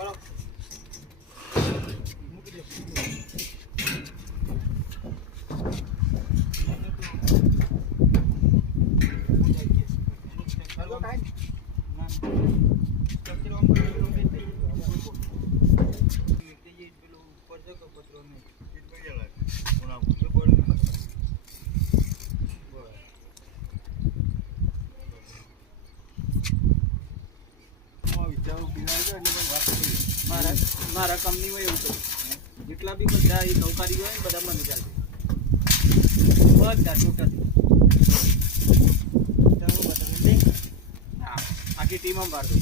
કરો મારા કંપનીમાં એવું છે જેટલા બી બધા એ નૌકારી હોય ને બધા મને ચાલશે બધા ટોટલ હા આખી ટીમ અંબાર દો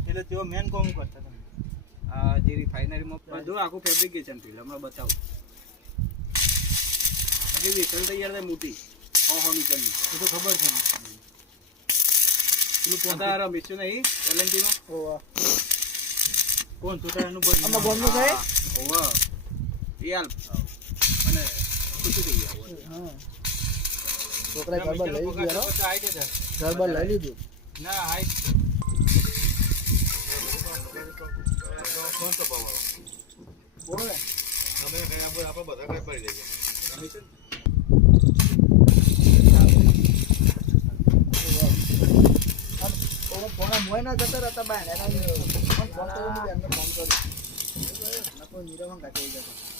એટલે તેઓ મેન કોમ કરતા તમે આ જે રિફાઇનરીમાં બધું આખું ફેબ્રિકેશન ફિલ્ડ હમણાં બતાવું બાકી વેકલ તૈયાર થાય મોટી મીટરની એ તો ખબર છે પેલું તારા મિસ્ટર નહીં એલએનટીમાં ઓવા કોણ છોટાનું બોલ આમાં બોમ્બનું થાય ઓવા યાર અને ખુશી થઈ ગયા હા છોકરા ગરબા લઈ ગયા ગરબા લઈ લીધું ના હાઈટ કોણ તો પાવ બોલ અમે કઈ આપણે બધા કઈ પડી લઈએ કમિશન ફોન મોયના જતા રહેતા બાય ફોન તો અંદર ફોન કર્યો નકો નીરવ કાઢી જતો